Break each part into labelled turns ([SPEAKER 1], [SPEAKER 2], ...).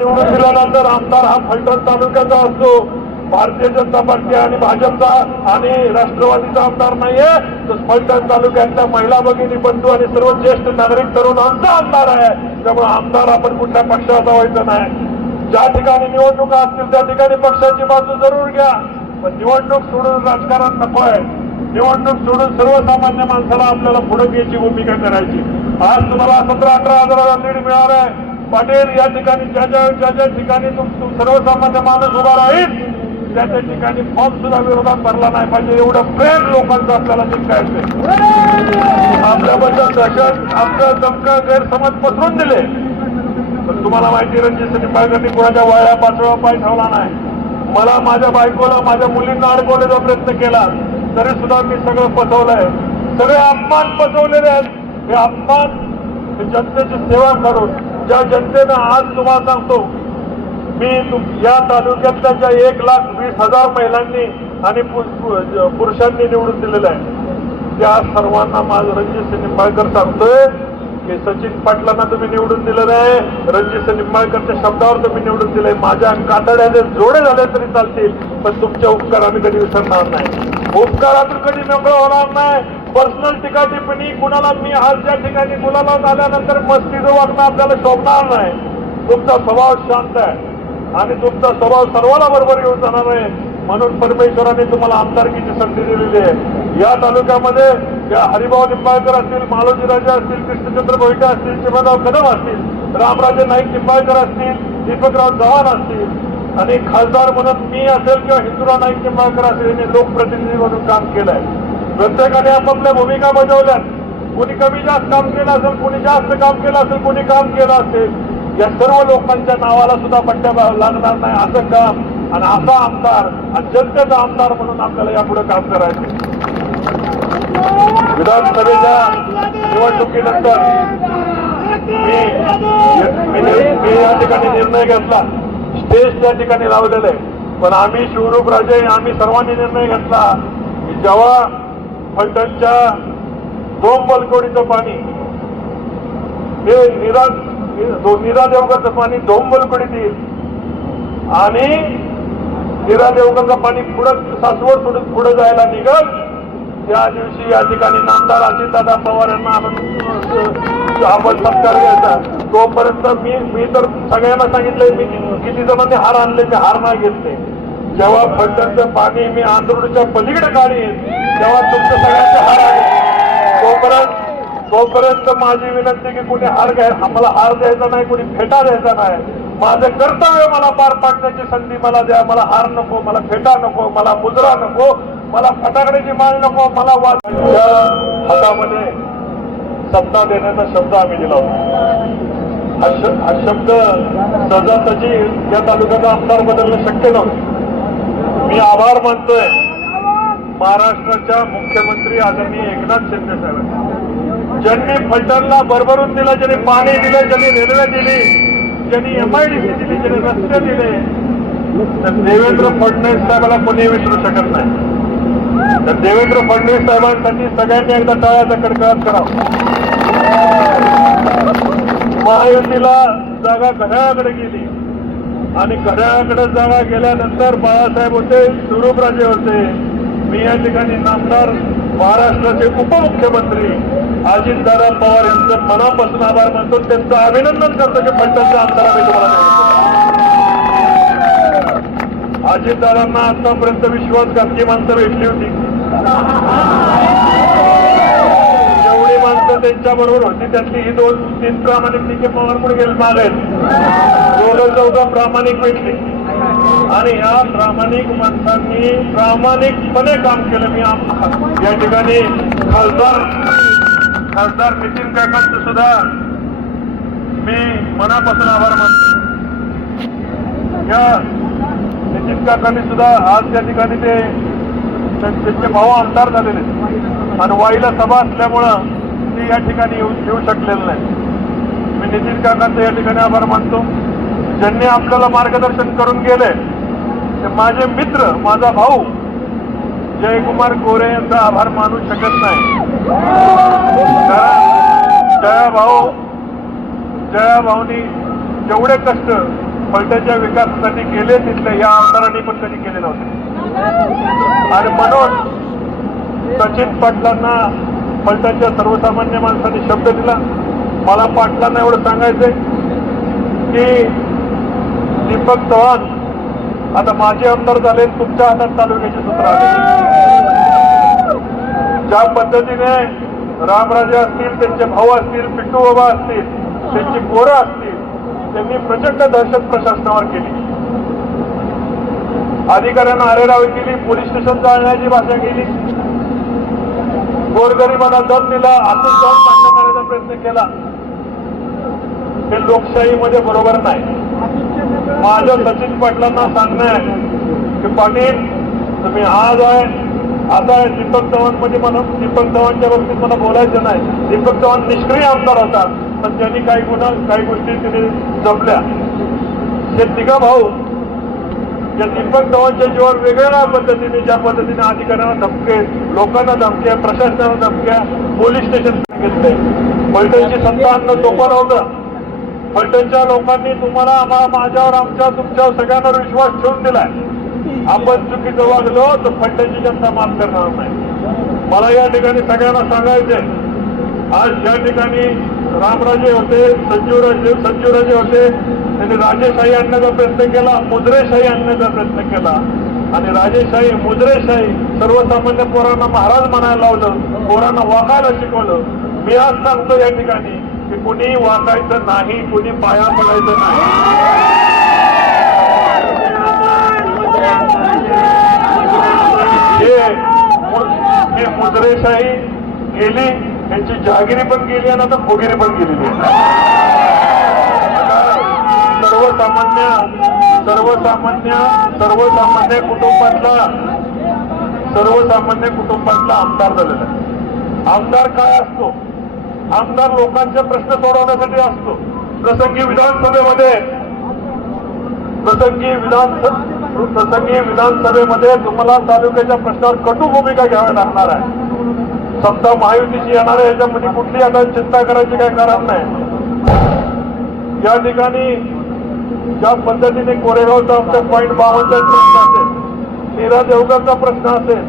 [SPEAKER 1] निवडून दिल्यानंतर आमदार हा फलटण तालुक्याचा असतो. भारतीय जनता पार्टी आणि भाजपचा आणि राष्ट्रवादीचा आमदार नाहीये. तर फलटण तालुक्यातल्या महिला भगिनी बंधू आणि सर्व ज्येष्ठ नागरिक तरुणांचा आमदार आहे. त्यामुळे आमदार आपण कुठल्या पक्षाचा व्हायचं नाही. ज्या ठिकाणी निवडणुका असतील त्या ठिकाणी पक्षाची बाजू जरूर घ्या. पण निवडणूक सोडून राजकारण नको आहे. निवडणूक सोडून सर्वसामान्य माणसाला आपल्याला पुढे घ्यायची भूमिका करायची. आज तुम्हाला सतरा अठरा हजाराला लीड मिळाला आहे पाटील या ठिकाणी ज्या ज्या ज्या ज्या ठिकाणी तुम सर्वसामान्य माणूस उभा राहील त्या त्या ठिकाणी फॉर्म सुद्धा विरोधात भरला नाही पाहिजे. एवढं प्रेम लोकांचं आपल्याला जिंकायचंय आपल्याबद्दल दहशत आमचं दमकं गैरसमज पसरून दिले. पण तुम्हाला माहिती रणजित निंबाळकरनी कोणाच्या वाया पाचवा पाय ठेवला नाही. मला माझ्या बायकोला माझ्या मुलींना अडकवण्याचा प्रयत्न केला. तरी सुद्धा मी सगळं पचवलंय सगळे अपमान पचवलेले आहेत. हे अपमान जनतेची सेवा करून ज्या जनतेनं आज तुम्हाला सांगतो मी तुम- या तालुक्यातल्या ज्या एक लाख वीस हजार महिलांनी आणि पु- पुरुषांनी निवडून दिलेलं आहे त्या सर्वांना माझं रणजित निंबाळकर सांगतोय की सचिन पाटलांना तुम्ही निवडून दिलेलं आहे रणजित निंबाळकरच्या शब्दावर तुम्ही निवडून दिलंय. माझ्या कातड्याने जोडे झाले तरी चालतील पण तुमच्या उपकार आम्ही कधी विसरणार नाही. उपकारातून कधी मोकळं होणार नाही. पर्सनल टीका टिप्पणी कुणाला मी आज ज्या ठिकाणी मुलाला झाल्यानंतर मस्तीचं वागणं आपल्याला शोभणार नाही. तुमचा स्वभाव शांत आहे. आणि तुमचा स्वभाव सर्वांना बरोबर येऊन जाणार आहे. म्हणून परमेश्वराने तुम्हाला आमदारकीची संधी दिलेली आहे. या तालुक्यामध्ये या हरिभाऊ निंबाळकर असतील मालोजी राजा असतील कृष्णचंद्र भोईटे असतील शिवराव कदम असतील रामराजे नाईक निंबाळकर असतील दीपकराव चव्हाण असतील आणि खासदार म्हणून मी असेल किंवा हिंदुराव नाईक निंबाळकर असेल यांनी लोकप्रतिनिधी म्हणून काम केलं आहे प्रत्येकाने आपापल्या भूमिका बजावल्यात कोणी कमी जास्त काम केलं असेल कोणी जास्त काम केलं असेल कोणी काम केलं असेल या सर्व लोकांच्या नावाला सुद्धा पट्ट्या लागणार नाही. असं काम आणि असा आमदार आणि जनतेचा आमदार म्हणून आपल्याला यापुढे काम करायचं विधानसभेच्या निवडणुकीनंतर मी मी या ठिकाणी निर्णय घेतला. स्टेज त्या ठिकाणी लावलेलं आहे. पण आम्ही शिवरूप राजे आम्ही सर्वांनी निर्णय घेतला की जेव्हा फलटणच्या दोन बलकोडीचं पाणी. हे निरा निरा देवगडचं पाणी दोन बलकोडीत येईल आणि निरा देवगरचं पाणी पुढं सासवड सोडून पुढे जायला निघत त्या दिवशी या ठिकाणी नामदार अजितदादा पवार यांना आपण सत्कार घ्यायचा. तोपर्यंत मी मी तर सगळ्यांना सांगितलंय मी किती जणांनी हार आणले ते हार नाही घेतले. जेव्हा फलटणचं पाणी मी आंध्रच्या पलीकडे काढीन तेव्हा तुमच्या सगळ्यांचा हार आहे. तोपर्यंत तोपर्यंत माझी विनंती की कोणी हार घ्याय मला हार द्यायचा नाही कोणी फेटा द्यायचा नाही. माझं कर्तव्य मला पार पाडण्याची संधी मला द्या. मला हार नको मला फेटा नको मला मुजरा नको मला फटाकड्याची माल नको मला वाच्या हातामध्ये सत्ता देण्याचा शब्द आम्ही दिला होता. हा श- हा शब्द या तालुक्याचा आमदार बदलणं शक्य नव्हतं. मी आभार मानतोय. महाराष्ट्राच्या मुख्यमंत्री आदरणीय एकनाथ शिंदे साहेब. ज्यांनी फलटणला भरभरून दिलं ज्यांनी पाणी दिलं ज्यांनी रेल्वे दिली ज्यांनी एम आय डी दिली ज्यांनी रस्ते दिले तर देवेंद्र फडणवीस साहेबाला कोणी विसरू शकत नाही. तर देवेंद्र फडणवीस साहेबांसाठी सगळ्यांनी एकदा टाळ्याचा कडकडाट करावा. महायुतीला जागा घड्याळाकडे गेली. आणि घड्याळाकडे जावा गेल्यानंतर बाळासाहेब होते स्वरूपराजे होते. मी या ठिकाणी नामदार महाराष्ट्राचे उपमुख्यमंत्री अजितदादा पवार यांचं मनापासून आभार मानतो. त्यांचं अभिनंदन करतो की फलटणचा आमदार आम्ही तुम्हाला अजितदादांना आतापर्यंत विश्वासघातकी माणसं भेटली होती. त्यांच्या बरोबर होती. त्यातली ही दोन तीन प्रामाणिक निके पवार म्हणून गेले मागे. आहेत दोघं चौघं प्रामाणिक भेटले. आणि या प्रामाणिक माणसांनी प्रामाणिकपणे काम केलं. मी या ठिकाणी खासदार खासदार नितीन काकांचं सुद्धा मी मनापासून आभार मानतो. या नितीन काकांनी सुद्धा आज त्या ठिकाणी ते त्यांचे भाऊ आमदार झालेले. आणि वाईला सभा असल्यामुळं ते या ठिकाणी येऊ येऊ शकलेलं नाही. मी नितीन काकांचा या ठिकाणी आभार मानतो. ज्यांनी आपल्याला मार्गदर्शन करून गेले ते माझे मित्र माझा भाऊ जयकुमार गोरे यांचा आभार मानू शकत नाही. जया भाऊ जया भाऊनी जेवढे कष्ट पलट्याच्या विकासासाठी केले तिथले या आमदारांनी पण कधी केले नव्हते. आणि म्हणून सचिन पाटलांना फलटणच्या सर्वसामान्य माणसाने शब्द दिला. मला पाटलांना एवढं सांगायचंय की दीपक चव्हाण आता माझे आमदार झाले तुमच्या हातात तालुक्याचे सूत्र आले. ज्या पद्धतीने रामराजे असतील त्यांचे भाऊ असतील पिट्टू बाबा असतील त्यांची पोरं असतील त्यांनी प्रचंड दहशत प्रशासनावर केली. अधिकाऱ्यांना आरेरावी केली पोलीस स्टेशन जाळण्याची भाषा केली. गोरगरिबांना दम दिला आतून दम मान्य करण्याचा प्रयत्न केला. हे लोकशाहीमध्ये बरोबर नाही. माझं सचिन पाटलांना सांगणं आहे की पाटील तुम्ही आज आहे आता आहे दीपक चव्हाण म्हणजे मला दीपक चव्हाणच्या बाबतीत मला बोलायचं नाही. दीपक चव्हाण निष्क्रिय आमदार होता पण त्यांनी काही गुन्हा काही गोष्टी तिने जपल्या. हे तिघा भाऊ या दीपक चव्हाणच्या जीवावर वेगळ्या पद्धतीने ज्या पद्धतीने अधिकाऱ्यांना धमके लोकांना धमक्या प्रशासनाला धमक्या पोलीस स्टेशन घेतले फलटणची सत्ता आणणं सोपं नव्हतं. फलटणच्या लोकांनी तुम्हाला आम्हाला माझ्यावर आमच्या तुमच्यावर सगळ्यांवर विश्वास ठेवून दिलाय. आपण चुकीचं वागलो तर फलटणची जनता माफ करणार नाही. मला या ठिकाणी सगळ्यांना सांगायचंय. आज या ठिकाणी रामराजे होते संजीवराजे संजीवराजे होते त्यांनी राजेशाही आणण्याचा प्रयत्न केला मुद्रेशाही आणण्याचा प्रयत्न केला. आणि राजेशाही मुद्रेशाही सर्वसामान्य पोरांना महाराज म्हणायला लावलं पोरांना वाकायला शिकवलं. मी आज सांगतो या ठिकाणी की कुणी वाकायचं नाही कुणी पाया पडायचं नाही. हे मुद्रेशाही गेली त्यांची जहागिरी पण गेली आणि आता फुगिरी पण गेलेली आहे. सर्वसामान्य सर्वसामान्य सर्वसामान्य कुटुंबातला सर्वसामान्य कुटुंबातला आमदार झालेला आहे. आमदार काय असतो? आमदार लोकांचे प्रश्न सोडवण्यासाठी असतो. प्रसंगी विधानसभेमध्ये प्रसंगी विधान प्रसंगी विधानसभेमध्ये तुम्हाला तालुक्याच्या प्रश्नावर कटू भूमिका घ्यावी लागणार आहे. सत्ता महायुतीची येणार आहे याच्यामध्ये कुठली आता चिंता करायची काही कारण नाही. या ठिकाणी ज्या पद्धतीने कोरेगावचा आमच्या पॉईंट बावनचा प्रश्न असेल मीरा देवकरचा प्रश्न असेल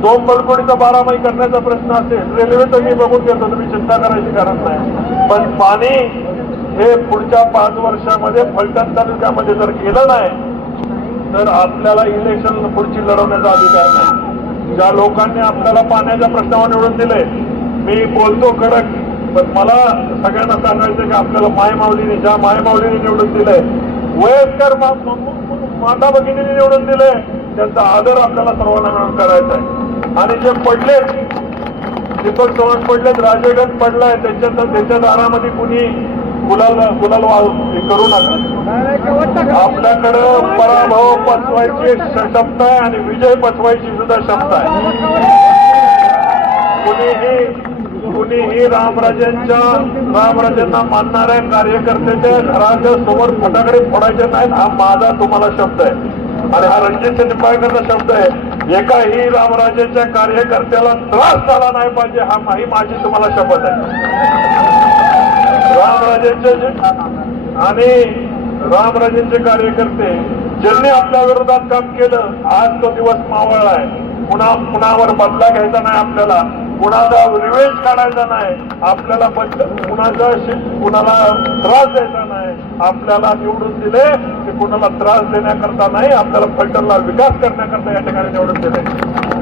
[SPEAKER 1] दोन बलकोडीचा बारामाही करण्याचा प्रश्न असेल रेल्वेचं मी बघून घेतो तुम्ही चिंता करायची कारण नाही. पण पाणी हे पुढच्या पाच वर्षामध्ये फलटण तालुक्यामध्ये जर गेलं नाही तर आपल्याला इलेक्शन पुढची लढवण्याचा अधिकार नाही. ज्या लोकांनी आपल्याला पाण्याच्या प्रश्नावर निवडून दिले मी बोलतो कडक पण मला सगळ्यांना सांगायचं की आपल्याला मायमावलीने ज्या मायमावलीने निवडून दिलंय वयस्कर माता भगिनीने निवडून दिले त्यांचा आदर आपल्याला सर्वांना मिळून करायचा आहे. आणि जे पडले दीपक चव्हाण पडलेत राजेगण पडलाय त्यांच्या त्यांच्या दारामध्ये कुणी गुलाल गुलाल वा- हे करू नका. आपल्याकडं पराभव पचवायची एक क्षमता आहे आणि विजय पचवायची सुद्धा क्षमता आहे. कुणीही कुणीही रामराजांच्या रामराजांना मानणाऱ्या कार्यकर्त्याच्या घराच्या समोर फटाकडे फोडायचे नाहीत हा माझा तुम्हाला शब्द आहे. आणि हा रणजित सिंह निंबाळकरचा शब्द आहे. एकाही रामराजेच्या कार्यकर्त्याला त्रास झाला नाही पाहिजे हा ही माझी तुम्हाला शपथ आहे. रामराजेंचे आणि रामराजेंचे कार्यकर्ते ज्यांनी आपल्या विरोधात काम केलं आज तो दिवस मावळला आहे. पुन्हा कुणावर बदला घ्यायचा नाही आपल्याला. कुणाचा रिवेंज काढायचा नाही. आपल्याला कुणाचा कुणाला त्रास द्यायचा नाही. आपल्याला निवडून दिले की कुणाला त्रास देण्याकरता नाही आपल्याला फलटणला विकास करण्याकरता या ठिकाणी निवडून दिले.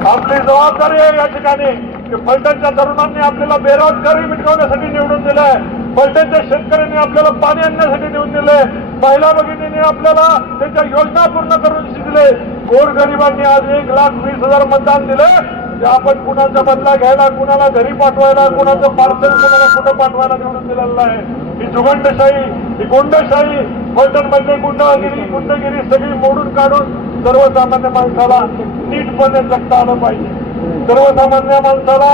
[SPEAKER 1] आपली जबाबदारी आहे या ठिकाणी की फलटणच्या तरुणांनी आपल्याला बेरोजगारी मिटवण्यासाठी निवडून दिलाय. फलटणच्या शेतकऱ्यांनी आपल्याला पाणी आणण्यासाठी देऊन दिले महिला भगिनींनी आपल्याला त्यांच्या योजना पूर्ण करून दिले गोरगरिबांनी आज एक लाख वीस हजार मतदान दिले ते आपण कुणाचा बदला घ्यायला कुणाला घरी पाठवायला कुणाचं पार्सल कुणाला कुठं पाठवायला निवडून दिलेलं आहे ही जुगंडशाही ही गुंडशाही फलटणमध्ये गुंडगिरी गुंडगिरी सगळी मोडून काढून सर्वसामान्य माणसाला नीटपणे जगता आलं पाहिजे. सर्वसामान्य माणसाला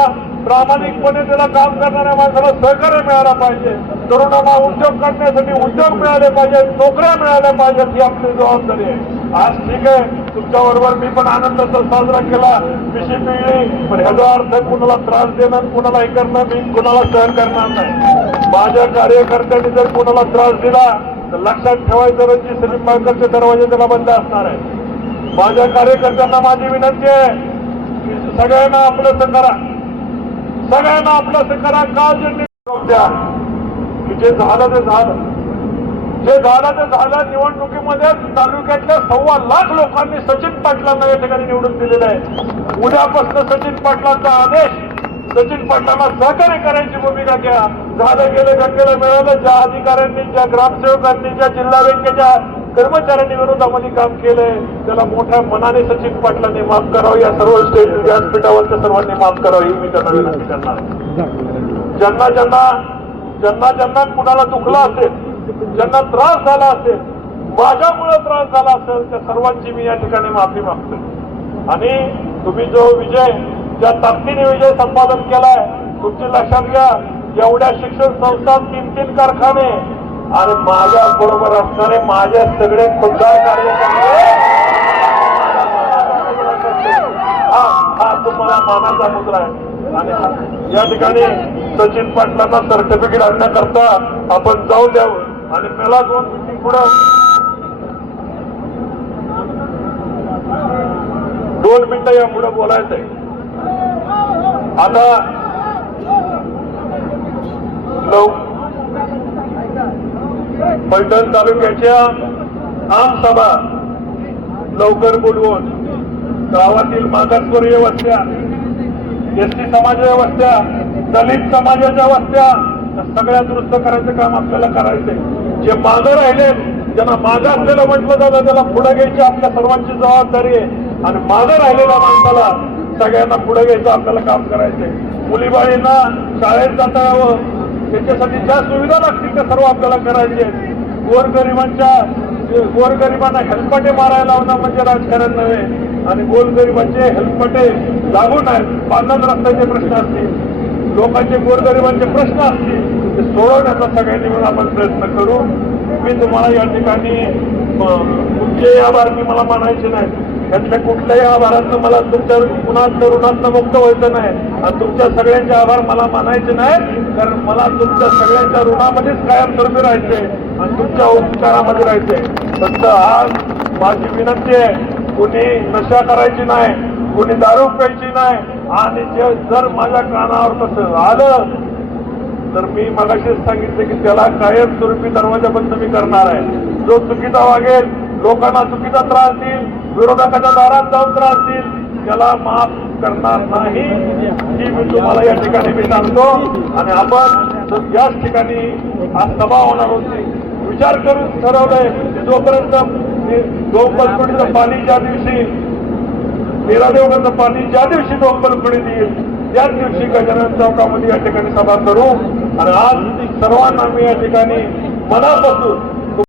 [SPEAKER 1] प्रामाणिकपणे त्याला काम करणाऱ्या माणसाला सहकार्य मिळायला पाहिजे. तरुणांना उद्योग करण्यासाठी उद्योग मिळाले पाहिजे नोकऱ्या मिळाल्या पाहिजेत ही आपली जबाबदारी आहे. आज ठीक आहे तुमच्या बरोबर मी पण आनंदाचा साजरा केला मिशी मिळली पण ह्याचा अर्थ कुणाला त्रास देणं कुणाला हे करणं मी कुणाला सहन करणार नाही. माझ्या कार्यकर्त्यांनी जर कुणाला त्रास दिला तर लक्षात ठेवायचं म्हणजे रणजित सलीम दरवाजे त्याला बंद असणार आहे. माझ्या कार्यकर्त्यांना माझी विनंती आहे सगळ्यांना आपलं करा सगळ्यांना आपला करा काल द्या. की जे झालं ते झालं. जे झालं ते झालं निवडणुकीमध्ये तालुक्यातल्या सव्वा लाख लोकांनी सचिन पाटलांना या ठिकाणी निवडून दिलेलं आहे. उद्यापासून सचिन पाटलांचा आदेश सचिन पाटलांना सहकार्य करायची भूमिका घ्या. झालं गेलं घटनेला मिळालं. ज्या अधिकाऱ्यांनी ज्या ग्रामसेवकांनी ज्या जिल्हा बँकेच्या कर्मचाऱ्यांनी विरोधामध्ये काम केलंय. त्याला मोठ्या मनाने सचिन पाटलांनी माफ करावं. या सर्व स्टेट व्यासपीठावरच्या सर्वांनी माफ करावं. ही मी त्यांना विनंती करणार. ज्यांना ज्यांना ज्यांना ज्यांना कुणाला दुखला असेल ज्यांना त्रास झाला असेल माझ्यामुळे त्रास झाला असेल त्या सर्वांची मी या ठिकाणी माफी मागतो. आणि तुम्ही जो विजय ज्या ताकदीने विजय संपादन केलाय तुमची लक्षात घ्या एवढ्या शिक्षण संस्था तीन तीन कारखाने आणि माझ्या बरोबर असणारे माझ्या सगळे खुद्दार कार्यकर्ते. हा हा तुम्हाला मानाचा मुद्रा आहे. आणि या ठिकाणी सचिन पाटलांना सर्टिफिकेट आणण्याकरता आपण जाऊ द्यावं. आणि मला दोन मिटिंग पुढं. दोन मिनिटं या पुढे बोलायचंय आहे. आता लव पैठण तालुक्याच्या आमसभा लवकर बोलवून गावातील मागासवर्गीय वस्त्या एसटी समाजाच्या वस्त्या दलित समाजाच्या वस्त्या सगळ्या दुरुस्त करायचं काम आपल्याला करायचंय. जे मागं राहिले ज्यांना मागं असलेलं म्हटलं जातं त्याला पुढे घ्यायची आपल्या सर्वांची जबाबदारी आहे. आणि मागं राहिलेल्या माणसाला सगळ्यांना पुढे घ्यायचं आपल्याला काम करायचंय. मुलीबाळींना शाळेत जाता यावं त्याच्यासाठी ज्या सुविधा लागतील त्या सर्व आपल्याला करायचे गोरगरिबांच्या गोरगरिबांना हेल्पटे मारायला लावणं म्हणजे राजकारण नव्हे. आणि गोरगरिबांचे हेल्पटे लागून आहेत. बांधण रस्त्याचे प्रश्न असतील. लोकांचे गोरगरिबांचे प्रश्न असतील. ते सोडवण्याचा सगळ्यांनी मिळून आपण प्रयत्न करू. मी तुम्हाला या ठिकाणी तुमचे आभार मी मला मानायचे नाही त्यातल्या कुठल्याही आभारातनं मला तुमच्या पुन्हा तरुणांना मुक्त व्हायचं नाही. आणि तुमच्या सगळ्यांचे आभार मला मानायचे नाही कारण मला तुमच्या सगळ्यांच्या ऋणामध्येच कायमस्वरूपी राहायचे आणि तुमच्या उपचारामध्ये राहायचे. फक्त आज माझी विनंती आहे कोणी नशा करायची नाही कोणी दारू प्यायची नाही आणि जे जर माझ्या कानावर तसं आलं तर मी मगाशीच सांगितलं की त्याला कायमस्वरूपी दरवाजा बंद मी करणार आहे. जो चुकीचा वागेल लोकांना चुकीचा त्रास देईल विरोधकाच्या दारात जाऊन त्रास देईल त्याला माफ करणार नाही. ही मी तुम्हाला या ठिकाणी मी सांगतो आणि आपण याच ठिकाणी आज सभा होणार होती. विचार करून ठरवलंय जोपर्यंत दोन पचपटीचं पाणी ज्या दिवशी तेरा पाणी ज्या दिवशी डोंबलकडे देईल त्याच दिवशी गजानन चौकामध्ये या ठिकाणी सभा करू. आणि आज सर्वांना मी या ठिकाणी मनापासून